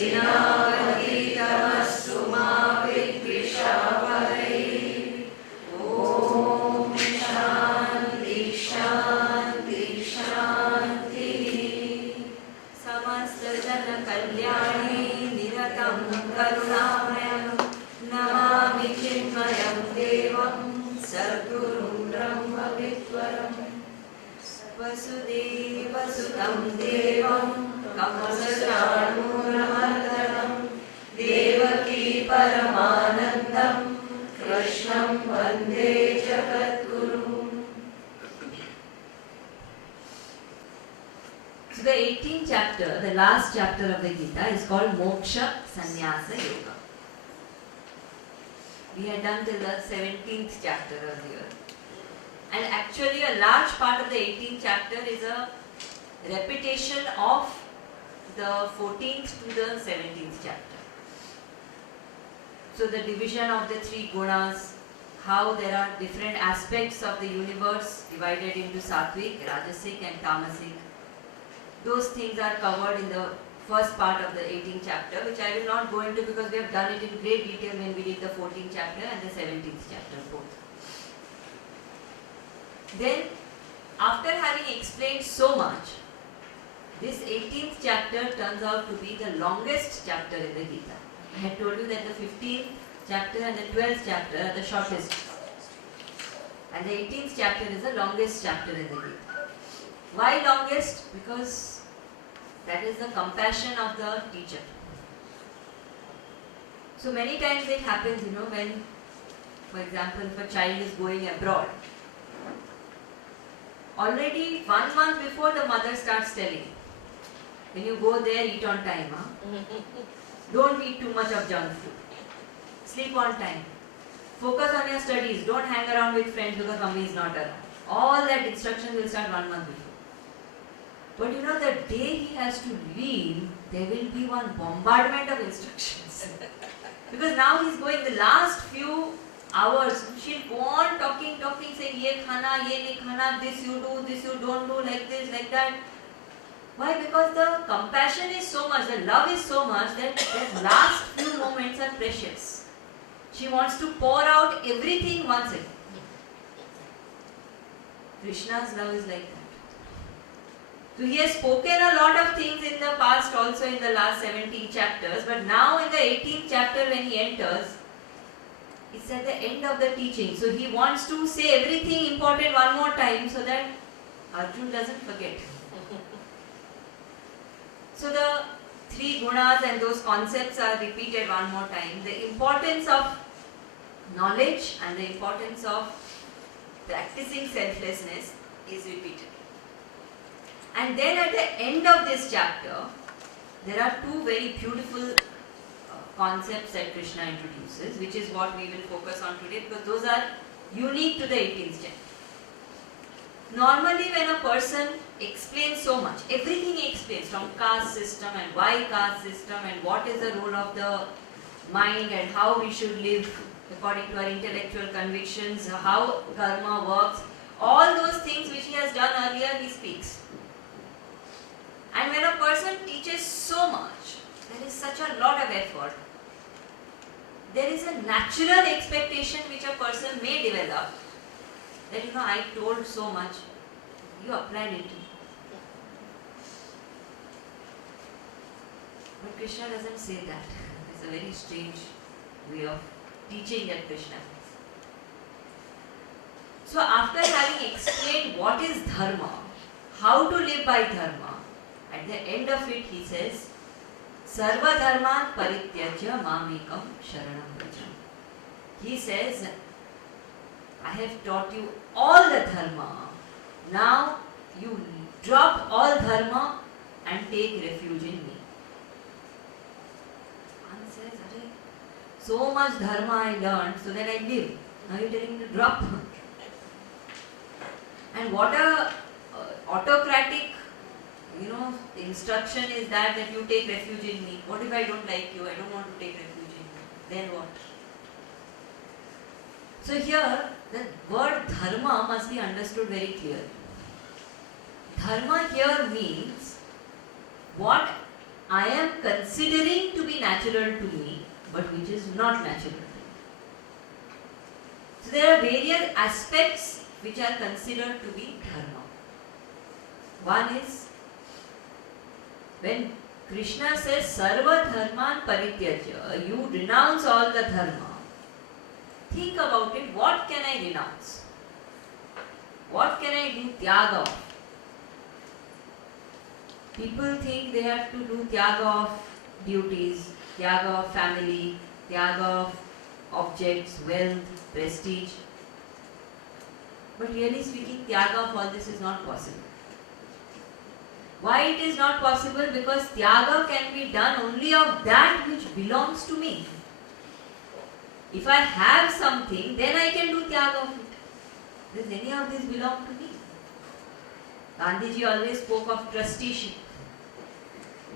विनावतीतमस्तु मा विद्विषावहै। ॐ शान्ति शान्ति शान्तिः। समस्त जन कल्याणे निरतं करुणामयं नमामि चिन्मयं देवं सद्गुरुं ब्रह्मविद्वरम्। वसुदेवसुतं देवं कंसचाणूरमर्दनं देवकी परमानन्दं कृष्णं वन्दे जगद्गुरुम्। So the 18th chapter, the last chapter of the Gita, is called Moksha Sannyasa Yoga. We had done till the 17th chapter earlier. And actually a large part of the 18th chapter is a repetition of the 14th to the 17th chapter. So the division of the three gunas, how there are different aspects of the universe divided into Sattvic, Rajasic and Tamasic. Those things are covered in the first part of the 18th chapter, which I will not go into because we have done it in great detail when we did the 14th chapter and the 17th chapter both. Then, after having explained so much, this 18th chapter turns out to be the longest chapter in the Gita. I had told you that the 15th chapter and the 12th chapter are the shortest. And the 18th chapter is the longest chapter in the Gita. Why longest? Because that is the compassion of the teacher. So many times it happens, when, for example, if a child is going abroad, already 1 month before the mother starts telling, when you go there, eat on time. Don't eat too much of junk food. Sleep on time. Focus on your studies. Don't hang around with friends because mummy is not around. All that instructions will start 1 month before. But the day he has to leave, there will be one bombardment of instructions. Because now he's going the last few hours, she'll go on talking, saying, ye khana, ye nahi khana, this you do, this you don't do, like this, like that. Why? Because the compassion is so much, the love is so much that the last few moments are precious. She wants to pour out everything once again. Krishna's love is like that. So he has spoken a lot of things in the past, also in the last 17 chapters, but now in the 18th chapter when he enters, it's at the end of the teaching. So he wants to say everything important one more time so that Arjun doesn't forget. So the three gunas and those concepts are repeated one more time. The importance of knowledge and the importance of practicing selflessness is repeated. And then at the end of this chapter, there are two very beautiful concepts that Krishna introduces, which is what we will focus on today because those are unique to the 18th chapter. Normally when a person explains so much, everything he explains from caste system and why caste system and what is the role of the mind and how we should live according to our intellectual convictions, how karma works, all those things which he has done earlier he speaks. And when a person teaches so much, there is such a lot of effort. There is a natural expectation which a person may develop that I told so much, you applied it. But Krishna doesn't say that. It's a very strange way of teaching that Krishna has. So after having explained what is dharma, how to live by dharma, at the end of it he says, Sarva dharman parityajya mamekam sharanam vrajam. He says, I have taught you all the dharma. Now you drop all dharma and take refuge in me. One says, so much dharma I learned so that I live. Now you're telling me to drop. And what a autocratic instruction is that you take refuge in me. What if I don't like you? I don't want to take refuge in you. Then what? So here, the word dharma must be understood very clearly. Dharma here means what I am considering to be natural to me, but which is not natural to me. So there are various aspects which are considered to be dharma. One is when Krishna says Sarva Dharman Parityajya, you renounce all the dharma. Think about it, what can I renounce? What can I do tyaga of? People think they have to do tyaga of duties, tyaga of family, tyaga of objects, wealth, prestige. But really speaking, tyaga of all this is not possible. Why it is not possible? Because tyaga can be done only of that which belongs to me. If I have something, then I can do tyaga of it. Does any of this belong to me? Gandhiji always spoke of trusteeship.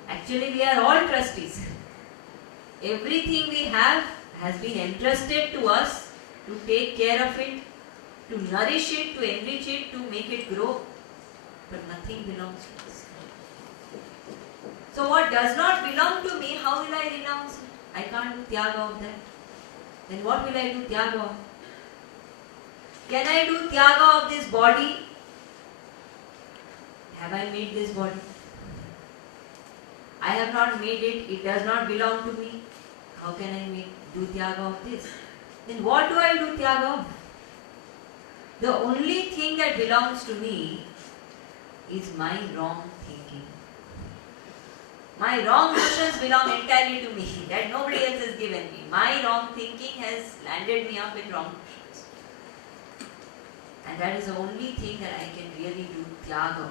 Actually, we are all trustees. Everything we have has been entrusted to us to take care of it, to nourish it, to enrich it, to make it grow. But nothing belongs to us. So what does not belong to me, how will I renounce it? I can't do tyaga of that. Then what will I do tyaga of? Can I do tyaga of this body? Have I made this body? I have not made it, it does not belong to me. How can I do tyaga of this? Then what do I do tyaga of? The only thing that belongs to me is my wrong thinking. My wrong notions belong entirely to me, that nobody else has given me. My wrong thinking has landed me up in wrong notions. And that is the only thing that I can really do tyaga of.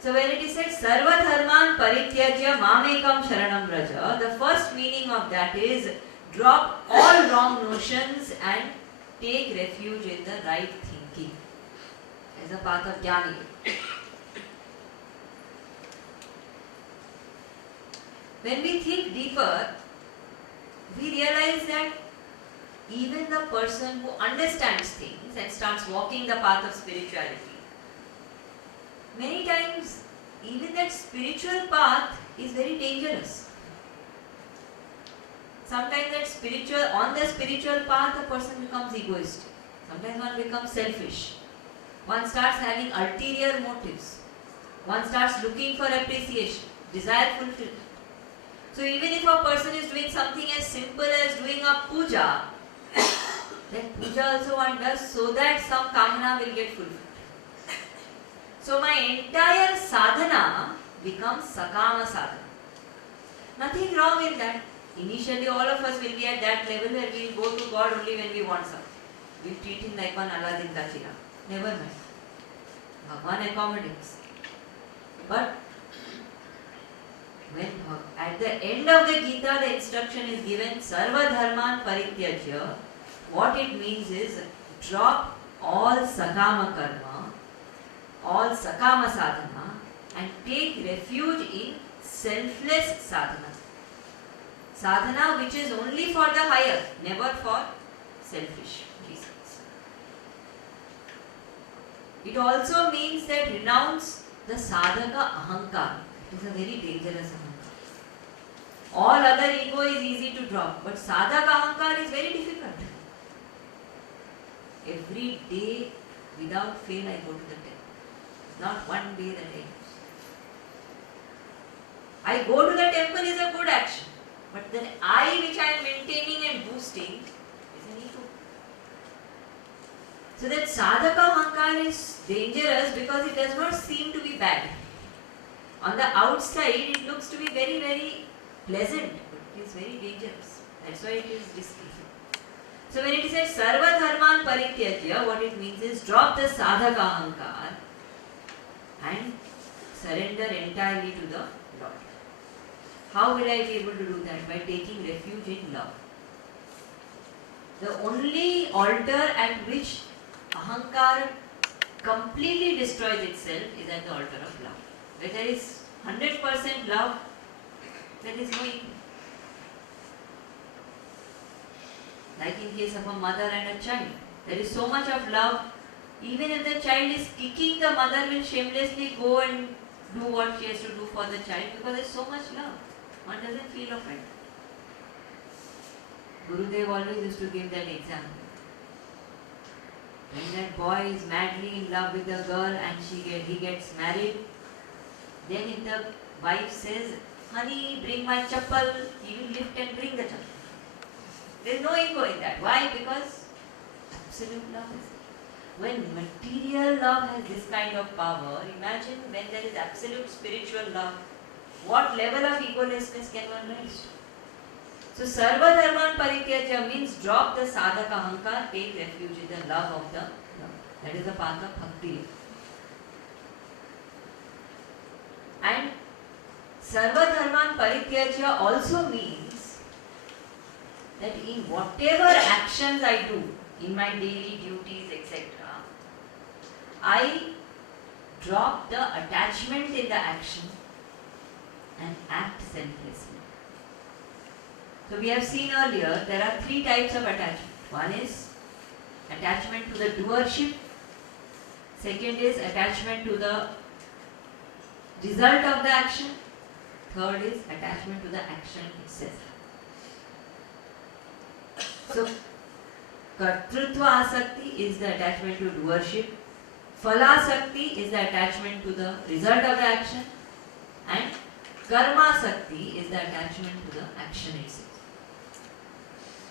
So when it is said Sarva Dharman Parityajya Mamekam Sharanam Vraja, the first meaning of that is drop all wrong notions and take refuge in the right thinking as a path of jnani. When we think deeper, we realize that even the person who understands things and starts walking the path of spirituality, many times even that spiritual path is very dangerous. Sometimes on the spiritual path a person becomes egoistic. Sometimes one becomes selfish. One starts having ulterior motives. One starts looking for appreciation, desire fulfillment. So even if a person is doing something as simple as doing a puja, that puja also one does so that some kamana will get fulfilled. So my entire sadhana becomes sakama sadhana. Nothing wrong in that. Initially all of us will be at that level where we will go to God only when we want something. We will treat him like one Aladdin Kachira. Never mind. Bhagwan accommodates. But when at the end of the Gita the instruction is given Sarva Dharman Parityajya, what it means is drop all sakama karma, all sakama sadhana and take refuge in selfless sadhana. Sadhana which is only for the higher, never for selfish reasons. It also means that renounce the sadhaka ahankar. It is a very dangerous ahankar. All other ego is easy to drop, but sadhaka ahankar is very difficult. Every day without fail I go to the temple. Not one day that I go to the temple is a good action. But the I which I am maintaining and boosting is an ego. So that sadhaka ahankar is dangerous because it does not seem to be bad. On the outside it looks to be very, very pleasant, but it is very dangerous. That's why it is risky. So when it says Sarva Dharman Parityajya, what it means is drop the sadhaka ahankar and surrender entirely to the Lord. How will I be able to do that? By taking refuge in love. The only altar at which ahankar completely destroys itself is at the altar of love. Where there is 100% love, there is no ego. Like in case of a mother and a child, there is so much of love. Even if the child is kicking, the mother will shamelessly go and do what she has to do for the child because there's so much love. One doesn't feel offended. Gurudev always used to give that example. When that boy is madly in love with a girl and he gets married, then if the wife says, "Honey, bring my chappal," he will lift and bring the chappal. There is no ego in that. Why? Because absolute love is there. When material love has this kind of power, imagine when there is absolute spiritual love, what level of egolessness can one reach? So, Sarva Dharman Parityajya means drop the sadhaka ahankar, take refuge in the love of the love. That is the path of bhakti. And Sarva Dharman Parityajya also means that in whatever actions I do, in my daily duties, etc., I drop the attachment in the action and act selflessly. So we have seen earlier, there are 3 types of attachment. One is attachment to the doership. Second is attachment to the result of the action. Third is attachment to the action itself. So, Kartrutva Asakti is the attachment to doership. Phalasakti is the attachment to the result of the action. And Karma Sakti is the attachment to the action itself.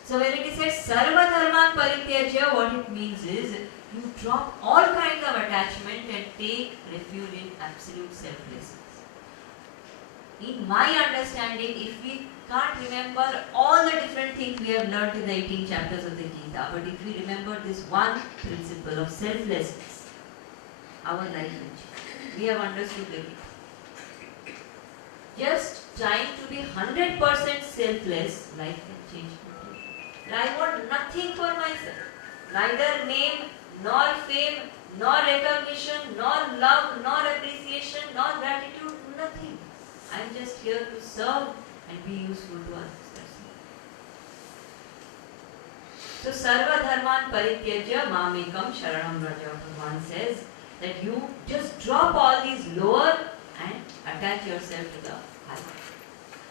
So when it is said Sarva Dharman Parityajya, what it means is you drop all kinds of attachment and take refuge in absolute selflessness. In my understanding, if we can't remember all the different things we have learnt in the 18 chapters of the Gita, but if we remember this one principle of selflessness, our life will change. We have understood the Gita. Just trying to be 100% selfless, life can change. I want nothing for myself, neither name, nor fame, nor recognition, nor love, nor appreciation, nor gratitude, nothing. I am just here to serve and be useful to others. So, Sarva Dharman Parityajya Mamekam Sharanam Vraja. Bhagavan says that you just drop all these lower and attach yourself to the higher.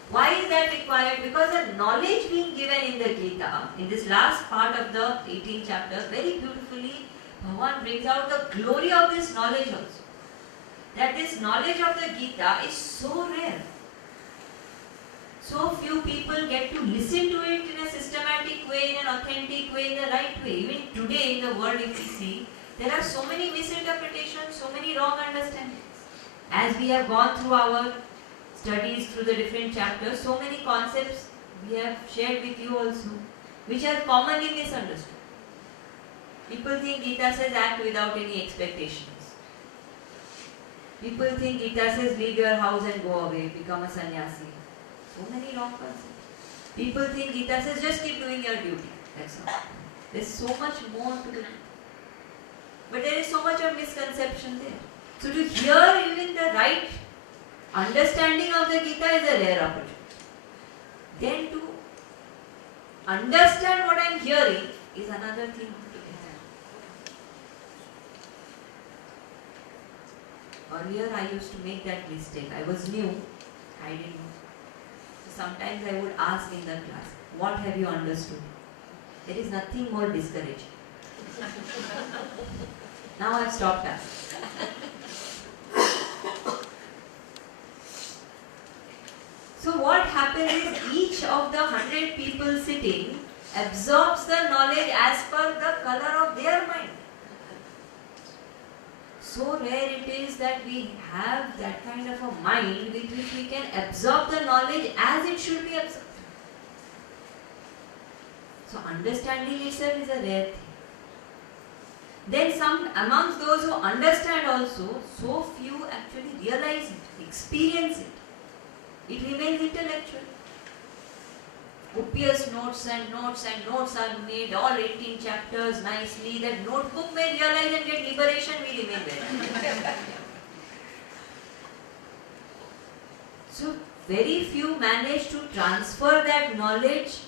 Why is that required? Because the knowledge being given in the Gita, in this last part of the 18th chapter, very beautifully, Bhagavan brings out the glory of this knowledge also. That this knowledge of the Gita is so rare. So few people get to listen to it in a systematic way, in an authentic way, in the right way. Even today in the world, if we see, there are so many misinterpretations, so many wrong understandings. As we have gone through our studies through the different chapters, so many concepts we have shared with you also, which are commonly misunderstood. People think Gita says act without any expectations. People think Gita says leave your house and go away, become a sannyasi. So many wrong concepts. People think Gita says just keep doing your duty. That's all. There's so much more to do. But there is so much of misconception there. So to hear even the right understanding of the Gita is a rare opportunity. Then to understand what I am hearing is another thing altogether. Earlier I used to make that mistake. I was new. I didn't know. So sometimes I would ask in the class, what have you understood? There is nothing more discouraging. Now I have stopped asking. So what happens is each of the 100 people sitting absorbs the knowledge as per the color of their mind. So rare it is that we have that kind of a mind with which we can absorb the knowledge as it should be absorbed. So understanding itself is a rare thing. Then some amongst those who understand also, so few actually realize it, experience it. It remains intellectual. Copious notes and notes and notes are made, all 18 chapters nicely. That notebook may realize and get liberation, we remain there. So very few manage to transfer that knowledge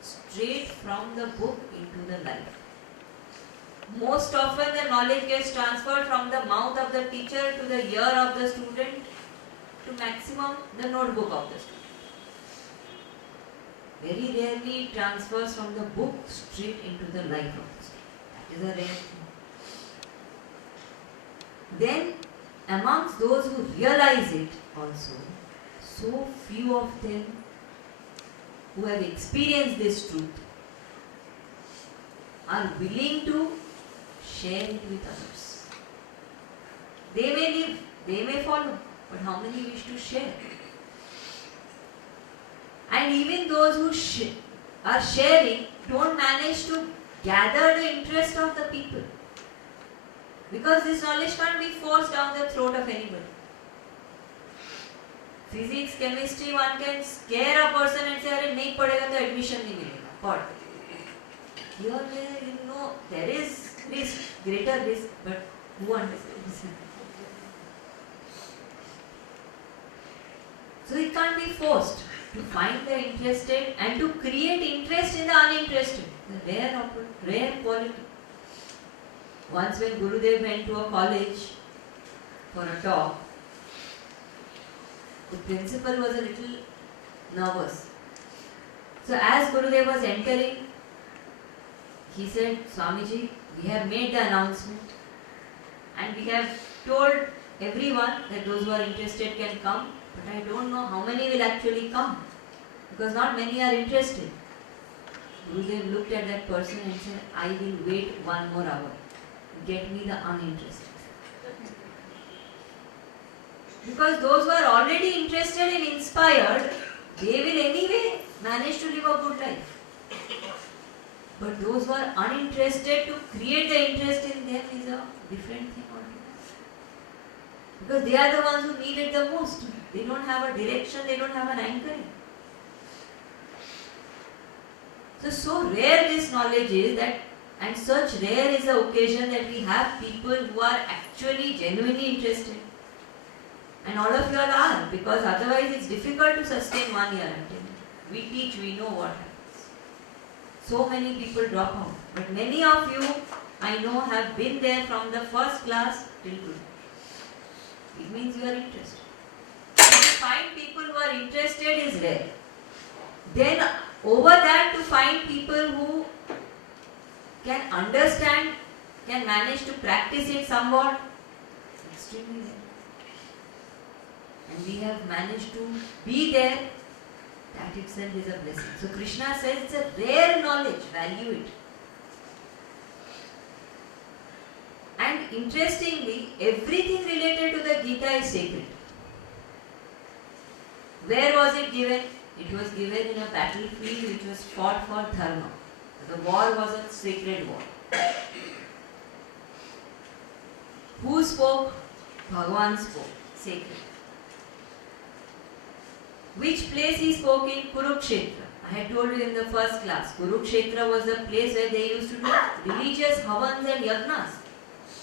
straight from the book into the life. Most often the knowledge gets transferred from the mouth of the teacher to the ear of the student to maximum the notebook of the student. Very rarely it transfers from the book straight into the life of the student. That is a rare thing. Then amongst those who realize it also, so few of them who have experienced this truth are willing to share it with others. They may live, they may follow, but how many wish to share? And even those who are sharing don't manage to gather the interest of the people. Because this knowledge can't be forced down the throat of anybody. Physics, chemistry, one can scare a person and say, "Arey nahi padega to admission nahi milega." Pad. Here you know there is risk, greater risk, but who understands? So it can't be forced. To find the interested and to create interest in the uninterested, the rare quality. Once when Gurudev went to a college for a talk, the principal was a little nervous. So as Gurudev was entering, he said, "Swamiji, we have made the announcement and we have told everyone that those who are interested can come, but I don't know how many will actually come, because not many are interested." Gurudev looked at that person and said, "I will wait one more hour. Get me the uninterested." Because those who are already interested and inspired, they will anyway manage to live a good life. But those who are uninterested, to create the interest in them is a different thing altogether. Because they are the ones who need it the most. They don't have a direction, they don't have an anchoring. So rare this knowledge is that, and such rare is the occasion that we have people who are actually genuinely interested. And all of you all are, because otherwise it's difficult to sustain 1 year until we teach, we know what happens. So many people drop out. But many of you, I know, have been there from the first class till today. It means you are interested. To find people who are interested is rare. Then over that, to find people who can understand, can manage to practice it somewhat, extremely rare. And we have managed to be there, that itself is a blessing. So Krishna says it's a rare knowledge, value it. And interestingly, everything related to the Gita is sacred. Where was it given? It was given in a battlefield which was fought for dharma. The war was a sacred war. Who spoke? Bhagavan spoke. Sacred. Which place he spoke in? Kurukshetra. I had told you in the first class, Kurukshetra was the place where they used to do religious havans and yagnas.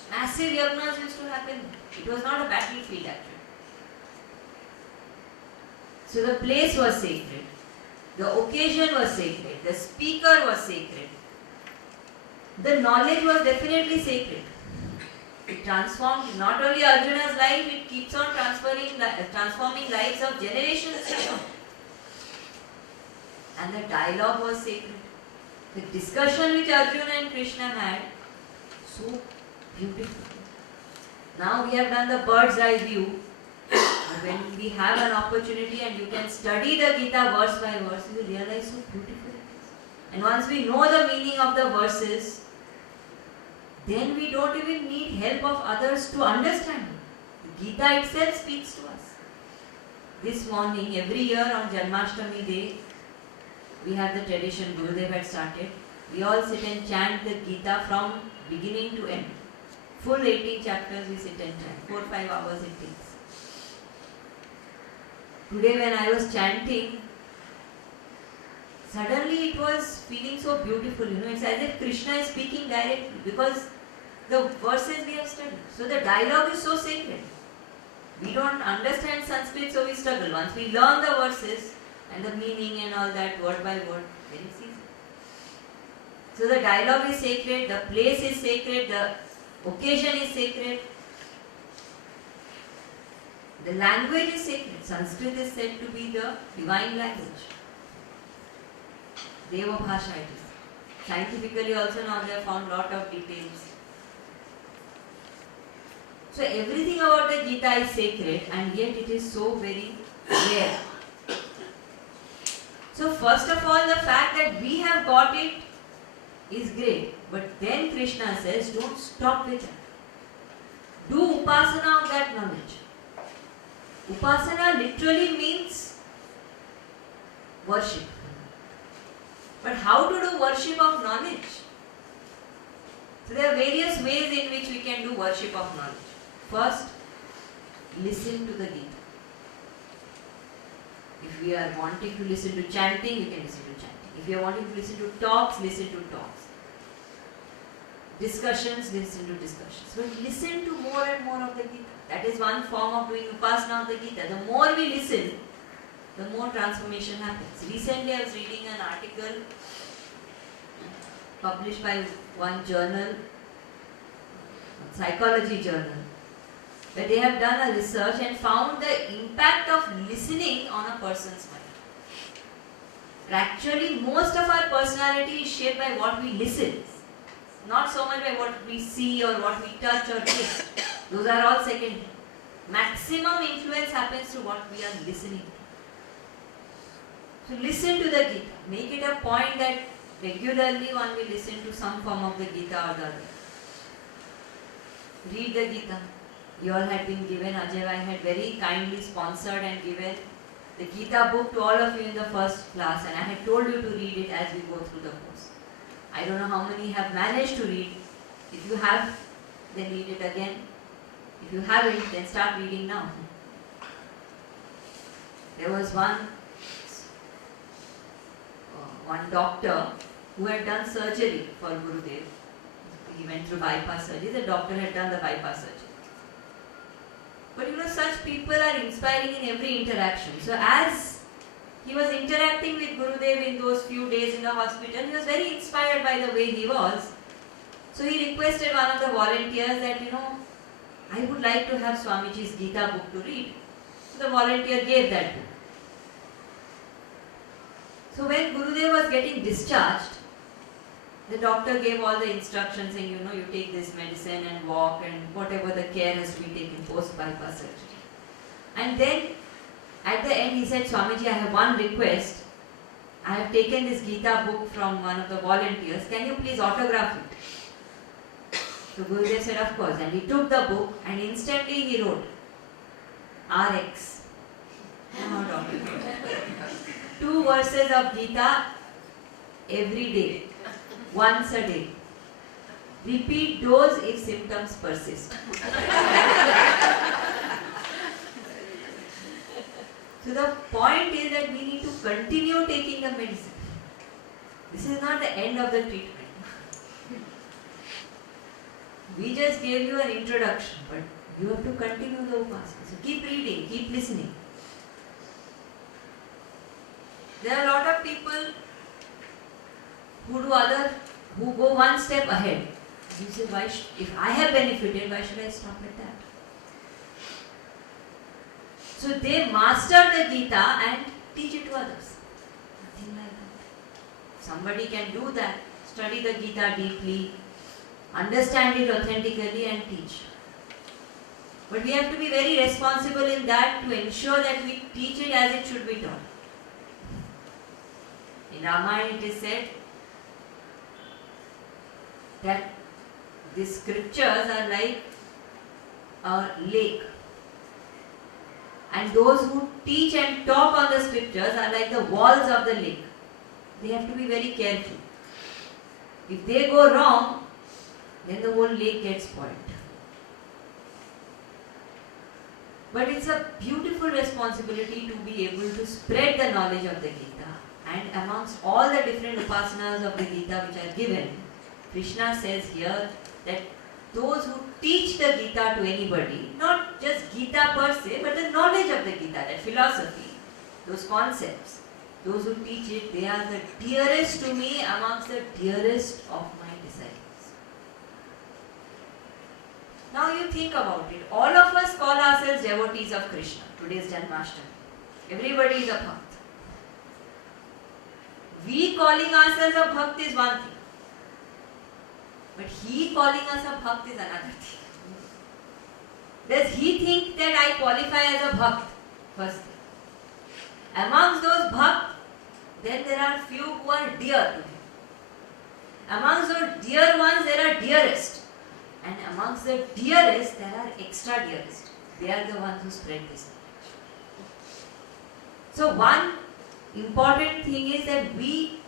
Massive yagnas used to happen. It was not a battlefield actually. So the place was sacred. The occasion was sacred. The speaker was sacred. The knowledge was definitely sacred. It transformed not only Arjuna's life, it keeps on transforming lives of generations to come. And the dialogue was sacred. The discussion which Arjuna and Krishna had, so beautiful. Now we have done the bird's eye view. When we have an opportunity and you can study the Gita verse by verse, you will realize so beautiful it is. And once we know the meaning of the verses, then we don't even need help of others to understand it. The Gita itself speaks to us. This morning, every year on Janmashtami day, we have the tradition Gurudev had started. We all sit and chant the Gita from beginning to end. Full 18 chapters we sit and chant. 4-5 hours it takes. Today when I was chanting, suddenly it was feeling so beautiful. It's as if Krishna is speaking directly because the verses we have studied. So the dialogue is so sacred. We don't understand Sanskrit, so we struggle. Once we learn the verses and the meaning and all that word by word, then it's easy. So the dialogue is sacred, the place is sacred, the occasion is sacred. The language is sacred. Sanskrit is said to be the divine language. Deva Bhasha it is. Scientifically also now they have found lot of details. So everything about the Gita is sacred and yet it is so very rare. So first of all, the fact that we have got it is great. But then Krishna says, don't stop with that. Do upasana of that knowledge. Upasana literally means worship. But how to do worship of knowledge? So there are various ways in which we can do worship of knowledge. First, listen to the Gita. If we are wanting to listen to chanting, we can listen to chanting. If you are wanting to listen to talks, listen to talks. Discussions, listen to discussions. But listen to more and more of the Gita. That is one form of doing upasana of the Gita. The more we listen, the more transformation happens. Recently I was reading an article published by one journal, psychology journal, where they have done a research and found the impact of listening on a person's mind. Actually, most of our personality is shaped by what we listen, not so much by what we see or what we touch or taste. Those are all secondary. Maximum influence happens through what we are listening to. So listen to the Gita. Make it a point that regularly one will listen to some form of the Gita or the other. Read the Gita. You all had been given, Ajay Bhai had very kindly sponsored and given the Gita book to all of you in the first class, and I had told you to read it as we go through the course. I don't know how many have managed to read. If you have, then read it again. If you haven't, then start reading now. There was one doctor who had done surgery for Gurudev. He went through bypass surgery. The doctor had done the bypass surgery. But such people are inspiring in every interaction. So as he was interacting with Gurudev in those few days in the hospital, he was very inspired by the way he was. So he requested one of the volunteers that, I would like to have Swamiji's Gita book to read. So the volunteer gave that book. So when Gurudev was getting discharged, the doctor gave all the instructions saying, you take this medicine and walk and whatever the care has to be taken post-bypass surgery. And then at the end he said, Swamiji, I have one request. I have taken this Gita book from one of the volunteers. Can you please autograph it? So Gurudev said, of course. And he took the book and instantly he wrote, RX. 2 verses of Gita every day. Once a day. Repeat dose if symptoms persist. So the point is that we need to continue taking the medicine. This is not the end of the treatment. We just gave you an introduction, but you have to continue the upasana. So keep reading, keep listening. There are a lot of people who go one step ahead. You say, if I have benefited, why should I stop at that? So they master the Gita and teach it to others. Nothing like that. Somebody can do that, study the Gita deeply, understand it authentically and teach. But we have to be very responsible in that to ensure that we teach it as it should be taught. In Ramayana it is said that the scriptures are like a lake, and those who teach and talk on the scriptures are like the walls of the lake. They have to be very careful. If they go wrong, then the whole lake gets spoiled. But it's a beautiful responsibility to be able to spread the knowledge of the Gita, and amongst all the different upasanas of the Gita which are given, Krishna says here that those who teach the Gita to anybody, not just Gita per se, but the knowledge of the Gita, that philosophy, those concepts, those who teach it, they are the dearest to me amongst the dearest of my disciples. Now you think about it. All of us call ourselves devotees of Krishna. Today's Janmashtami. Everybody is a bhakt. We calling ourselves a bhakt is one thing. But he calling us a bhakt is another thing. Does he think that I qualify as a bhakt? First thing. Amongst those bhakt, then there are few who are dear to him. Amongst those dear ones, there are dearest. And amongst the dearest, there are extra dearest. They are the ones who spread this knowledge. So one important thing is that we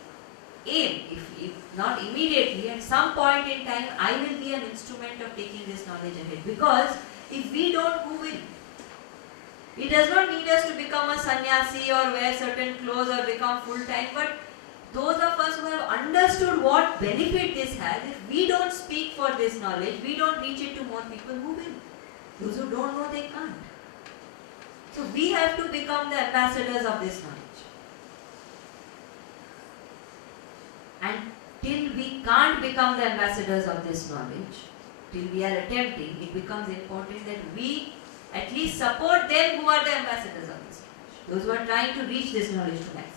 aim, if not immediately, at some point in time, I will be an instrument of taking this knowledge ahead. Because if we don't, who will? It does not need us to become a sannyasi or wear certain clothes or become full-time, but those of us who have understood what benefit this has, if we don't speak for this knowledge, we don't reach it to more people, who will? Those who don't know, they can't. So we have to become the ambassadors of this knowledge. And till we can't become the ambassadors of this knowledge, till we are attempting, it becomes important that we at least support them who are the ambassadors of this knowledge, those who are trying to reach this knowledge to maximum.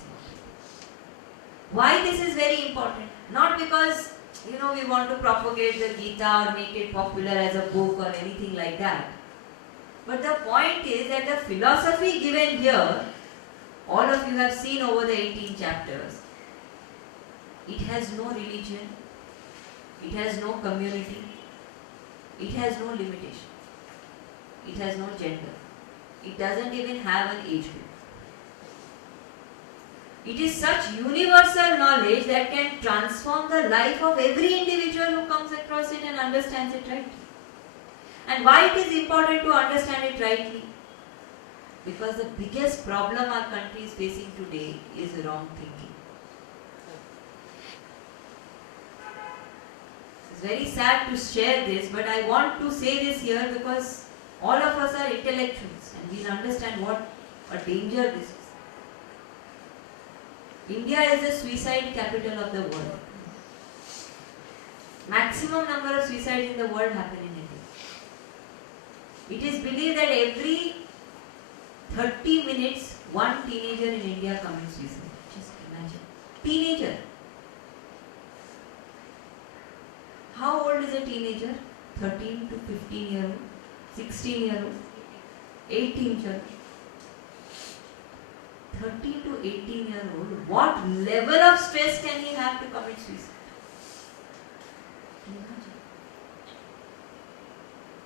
Why this is very important? Not because we want to propagate the Gita or make it popular as a book or anything like that. But the point is that the philosophy given here, all of you have seen over the 18 chapters, it has no religion, it has no community, it has no limitation. It has no gender. It doesn't even have an age group. It is such universal knowledge that can transform the life of every individual who comes across it and understands it rightly. And why it is important to understand it rightly? Because the biggest problem our country is facing today is wrong thinking. It's very sad to share this, but I want to say this here because all of us are intellectuals and we'll understand what a danger this is. India is the suicide capital of the world. Maximum number of suicides in the world happen in India. It is believed that every 30 minutes, one teenager in India commits suicide. Just imagine. Teenager. How old is a teenager? 13 to 15 year old. 16-year-old, 18-year-old, 13 to 18-year-old, what level of stress can he have to commit suicide?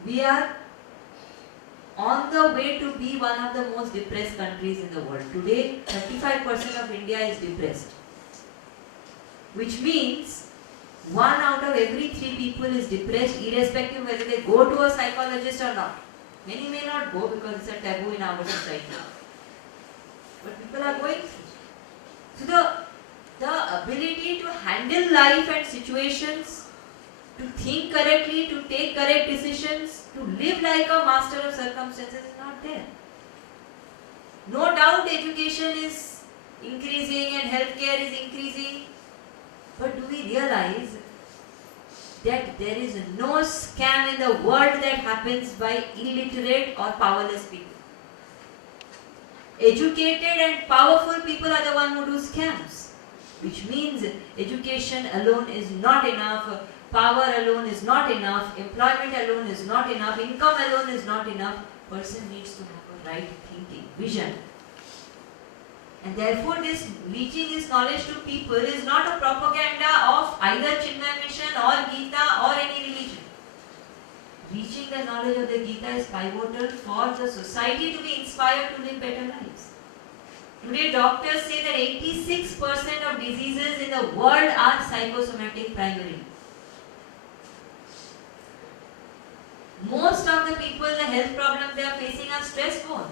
We are on the way to be one of the most depressed countries in the world. Today, 35% of India is depressed, which means 1 out of every 3 people is depressed, irrespective of whether they go to a psychologist or not. Many may not go because it's a taboo in our society. But people are going through. So the ability to handle life and situations, to think correctly, to take correct decisions, to live like a master of circumstances is not there. No doubt education is increasing and healthcare is increasing. But do we realize that there is no scam in the world that happens by illiterate or powerless people? Educated and powerful people are the ones who do scams, which means education alone is not enough, power alone is not enough, employment alone is not enough, income alone is not enough. Person needs to have a right thinking, vision. And therefore, reaching this knowledge to people is not a propaganda of either Chinmaya Mission or Gita or any religion. Reaching the knowledge of the Gita is pivotal for the society to be inspired to live better lives. Today, doctors say that 86% of diseases in the world are psychosomatic primarily. Most of the people, the health problems they are facing are stress-borne.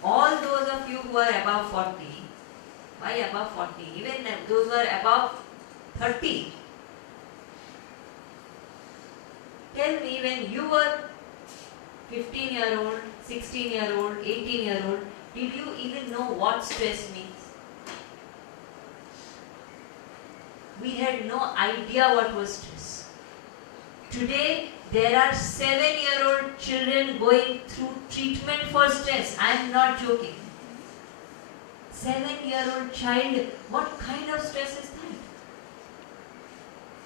All those of you who are above 40, why above 40? Even those who are above 30. Tell me, when you were 15-year-old, 16-year-old, 18-year-old, did you even know what stress means? We had no idea what was stress. Today, there are 7-year-old children going through treatment for stress. I am not joking. 7-year-old child, what kind of stress is that?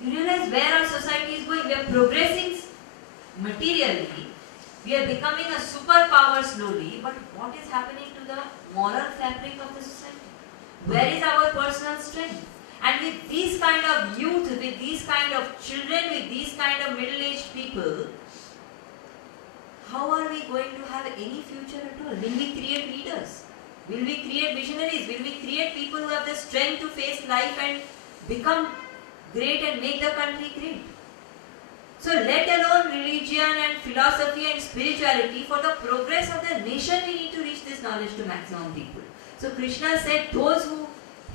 You realize where our society is going? We are progressing materially. We are becoming a superpower slowly, but what is happening to the moral fabric of the society? Where is our personal strength? And with these kind of youth, with these kind of children, with these kind of middle-aged people, how are we going to have any future at all? Will we create leaders? Will we create visionaries? Will we create people who have the strength to face life and become great and make the country great? So let alone religion and philosophy and spirituality, for the progress of the nation we need to reach this knowledge to maximum people. So Krishna said those who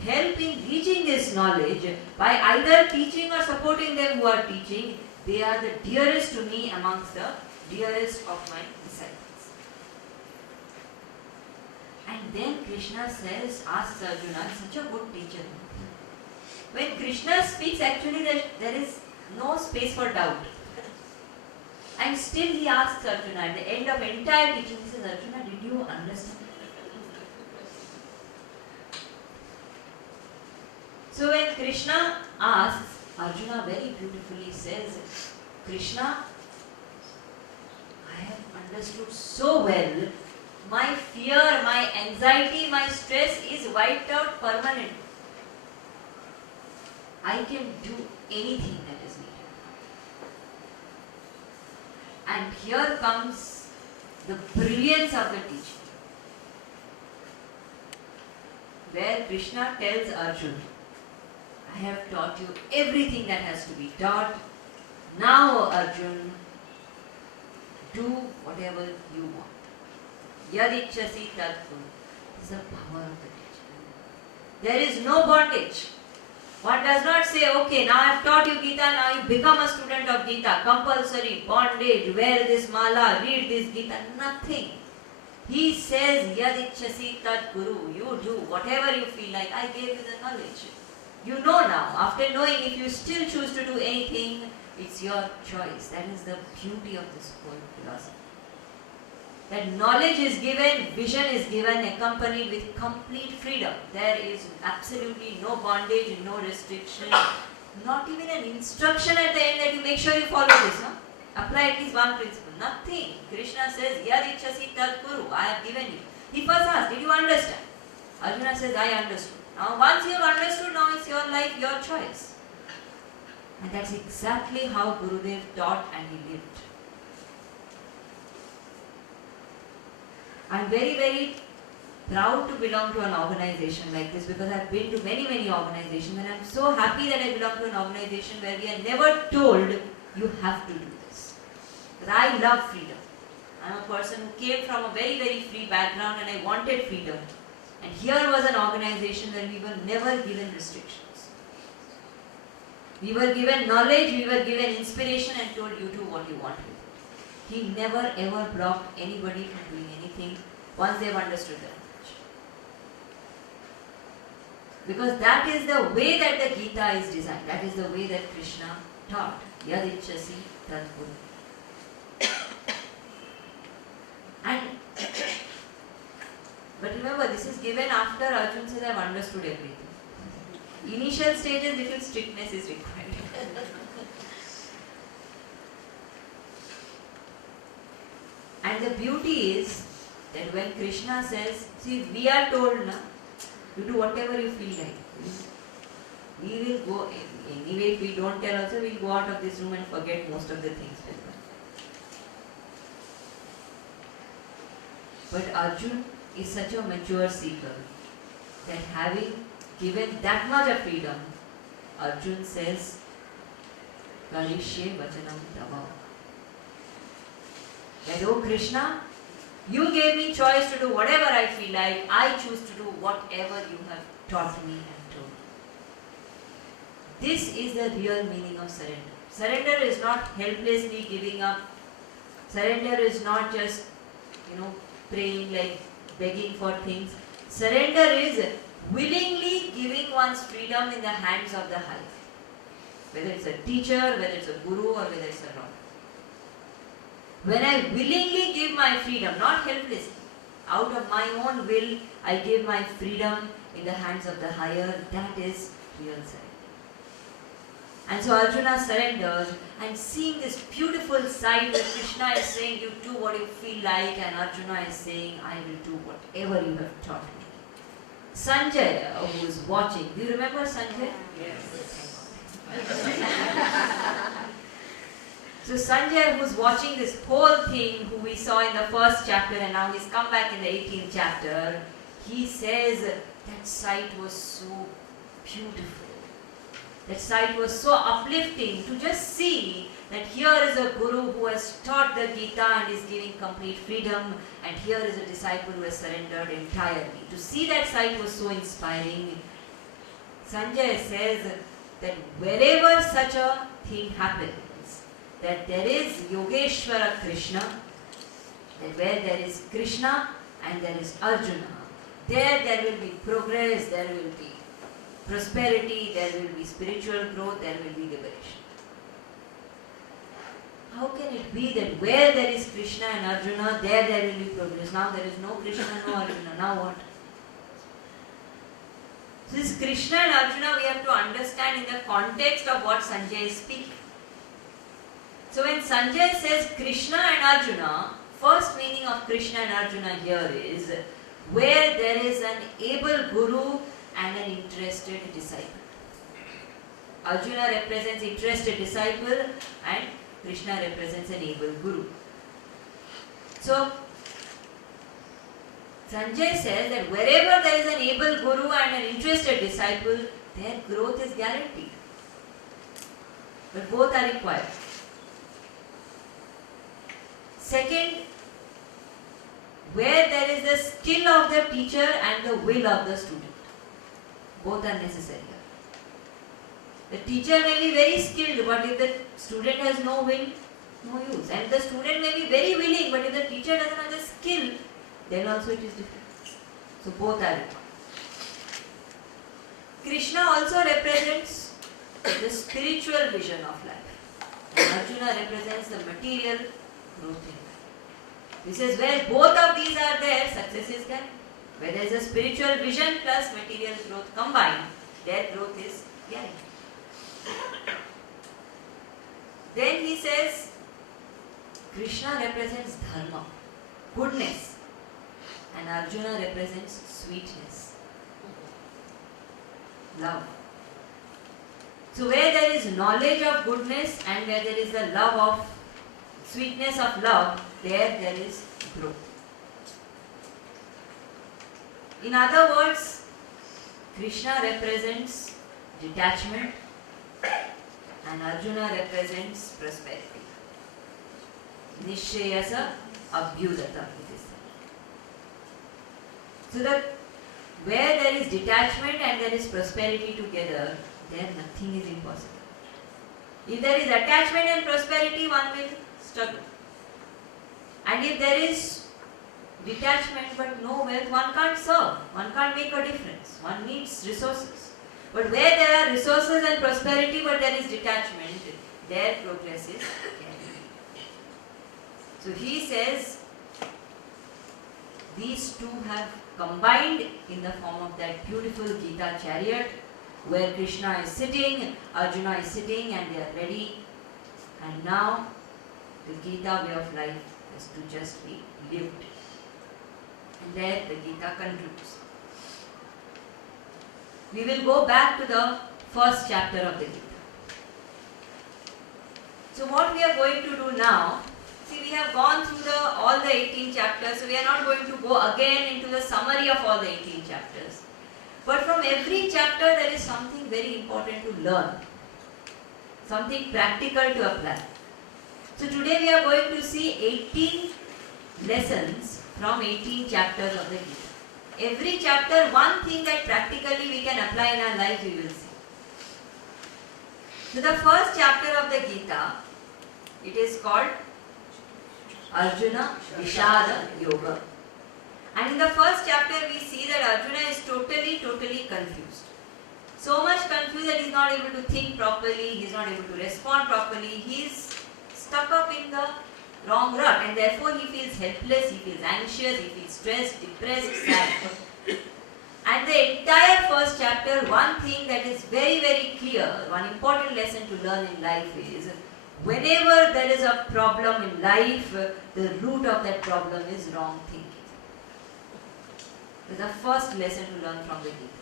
help in reaching this knowledge by either teaching or supporting them who are teaching, they are the dearest to me amongst the dearest of my disciples. And then Krishna says, asks Arjuna, such a good teacher. When Krishna speaks, actually there is no space for doubt. And still he asks Arjuna at the end of entire teaching, he says, Arjuna, did you understand? So when Krishna asks, Arjuna very beautifully says, Krishna, I have understood so well, my fear, my anxiety, my stress is wiped out permanently. I can do anything that is needed. And here comes the brilliance of the teaching, where Krishna tells Arjuna, I have taught you everything that has to be taught. Now, Arjun, do whatever you want. Yadichasi tadkuru. This is the power of the teacher. There is no bondage. One does not say, okay, now I have taught you Gita, now you become a student of Gita. Compulsory, bondage, wear this mala, read this Gita. Nothing. He says, Yadichasi tadkuru. You do whatever you feel like. I gave you the knowledge. You know now, after knowing, if you still choose to do anything, it's your choice. That is the beauty of this whole philosophy. That knowledge is given, vision is given, accompanied with complete freedom. There is absolutely no bondage, no restriction, not even an instruction at the end that you make sure you follow this. No? Apply at least one principle. Nothing. Krishna says, Yadichasi tadkuru, I have given you. He first asked, did you understand? Arjuna says, I understood. Now once you have understood, now it's your life, your choice. And that's exactly how Gurudev taught and he lived. I'm very, very proud to belong to an organization like this, because I've been to many, many organizations, and I'm so happy that I belong to an organization where we are never told you have to do this. Because I love freedom. I'm a person who came from a very, very free background and I wanted freedom. And here was an organization where we were never given restrictions. We were given knowledge, we were given inspiration and told you do what you want with it. He never ever blocked anybody from doing anything once they've understood the knowledge. Because that is the way that the Gita is designed. That is the way that Krishna taught. Yadichasi tadkuru. And but remember, this is given after Arjuna says, I have understood everything. Initial stages, little strictness is required. And the beauty is that when Krishna says, see, we are told, na, you do whatever you feel like. We will go, anyway, if we don't tell also, we will go out of this room and forget most of the things. But Arjuna is such a mature seeker that having given that much of freedom, Arjuna says, Karishye vachanam tava. That, oh Krishna, you gave me choice to do whatever I feel like. I choose to do whatever you have taught me and told me. This is the real meaning of surrender. Surrender is not helplessly giving up. Surrender is not just praying, like begging for things. Surrender is willingly giving one's freedom in the hands of the higher. Whether it's a teacher, whether it's a guru, or whether it's a lord. When I willingly give my freedom, not helplessly, out of my own will, I give my freedom in the hands of the higher, that is real surrender. And so Arjuna surrenders, and seeing this beautiful sight where Krishna is saying, you do what you feel like, and Arjuna is saying, I will do whatever you have taught me. Sanjay, who is watching, do you remember Sanjay? Yes. So Sanjay, who's watching this whole thing, who we saw in the first chapter and now he's come back in the 18th chapter, he says that sight was so beautiful. That sight was so uplifting to just see that here is a guru who has taught the Gita and is giving complete freedom, and here is a disciple who has surrendered entirely. To see that sight was so inspiring. Sanjay says that wherever such a thing happens, that there is Yogeshwara Krishna, that where there is Krishna and there is Arjuna, there will be progress, there will be prosperity, there will be spiritual growth, there will be liberation. How can it be that where there is Krishna and Arjuna, there will be progress? Now there is no Krishna, no Arjuna, now what? So this Krishna and Arjuna we have to understand in the context of what Sanjay is speaking. So when Sanjay says Krishna and Arjuna, first meaning of Krishna and Arjuna here is where there is an able guru and an interested disciple. Arjuna represents interested disciple and Krishna represents an able guru. So Sanjay says that wherever there is an able guru and an interested disciple, their growth is guaranteed. But both are required. Second, where there is the skill of the teacher and the will of the student. Both are necessary. The teacher may be very skilled, but if the student has no will, no use. And the student may be very willing, but if the teacher doesn't have the skill, then also it is different. So both are required. Krishna also represents the spiritual vision of life. And Arjuna represents the material growth in life. This is where both of these are there, success is guaranteed. Where there is a spiritual vision plus material growth combined, their growth is guaranteed. Then he says, Krishna represents dharma, goodness, and Arjuna represents sweetness, love. So where there is knowledge of goodness and where there is the love of sweetness of love, there is growth. In other words, Krishna represents detachment and Arjuna represents prosperity. Nishayasa abhyudata, it is said. So that where there is detachment and there is prosperity together, there nothing is impossible. If there is attachment and prosperity, one will struggle. And if there is detachment but no wealth, one can't serve, one can't make a difference, one needs resources. But where there are resources and prosperity but there is detachment, there progress is guaranteed. So he says, these two have combined in the form of that beautiful Gita chariot where Krishna is sitting, Arjuna is sitting, and they are ready. And now the Gita way of life is to just be lived. And there the Gita concludes. We will go back to the first chapter of the Gita. So what we are going to do now, see, we have gone through all the 18 chapters, so we are not going to go again into the summary of all the 18 chapters. But from every chapter there is something very important to learn, something practical to apply. So today we are going to see 18 lessons from 18 chapters of the Gita. Every chapter, one thing that practically we can apply in our lives, we will see. So the first chapter of the Gita, it is called Arjuna Vishada Yoga. And in the first chapter we see that Arjuna is totally confused. So much confused that he is not able to think properly, he is not able to respond properly, he is stuck up in the wrong rut, and therefore he feels helpless, he feels anxious, he feels stressed, depressed, sad. And the entire first chapter, one thing that is very clear, one important lesson to learn in life is, whenever there is a problem in life, the root of that problem is wrong thinking. This is the first lesson to learn from the Gita.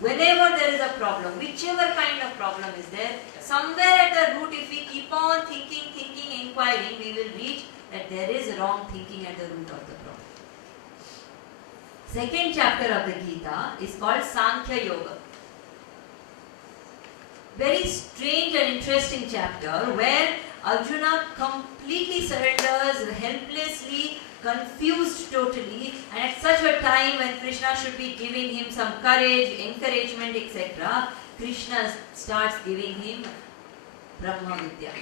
Whenever there is a problem, whichever kind of problem is there, somewhere at the root, if we keep on thinking, inquiring, we will reach that there is wrong thinking at the root of the problem. Second chapter of the Gita is called Sankhya Yoga. Very strange and interesting chapter where Arjuna completely surrenders, helplessly, confused totally, and at such a time when Krishna should be giving him some courage, encouragement, etc., Krishna starts giving him Brahma Vidya.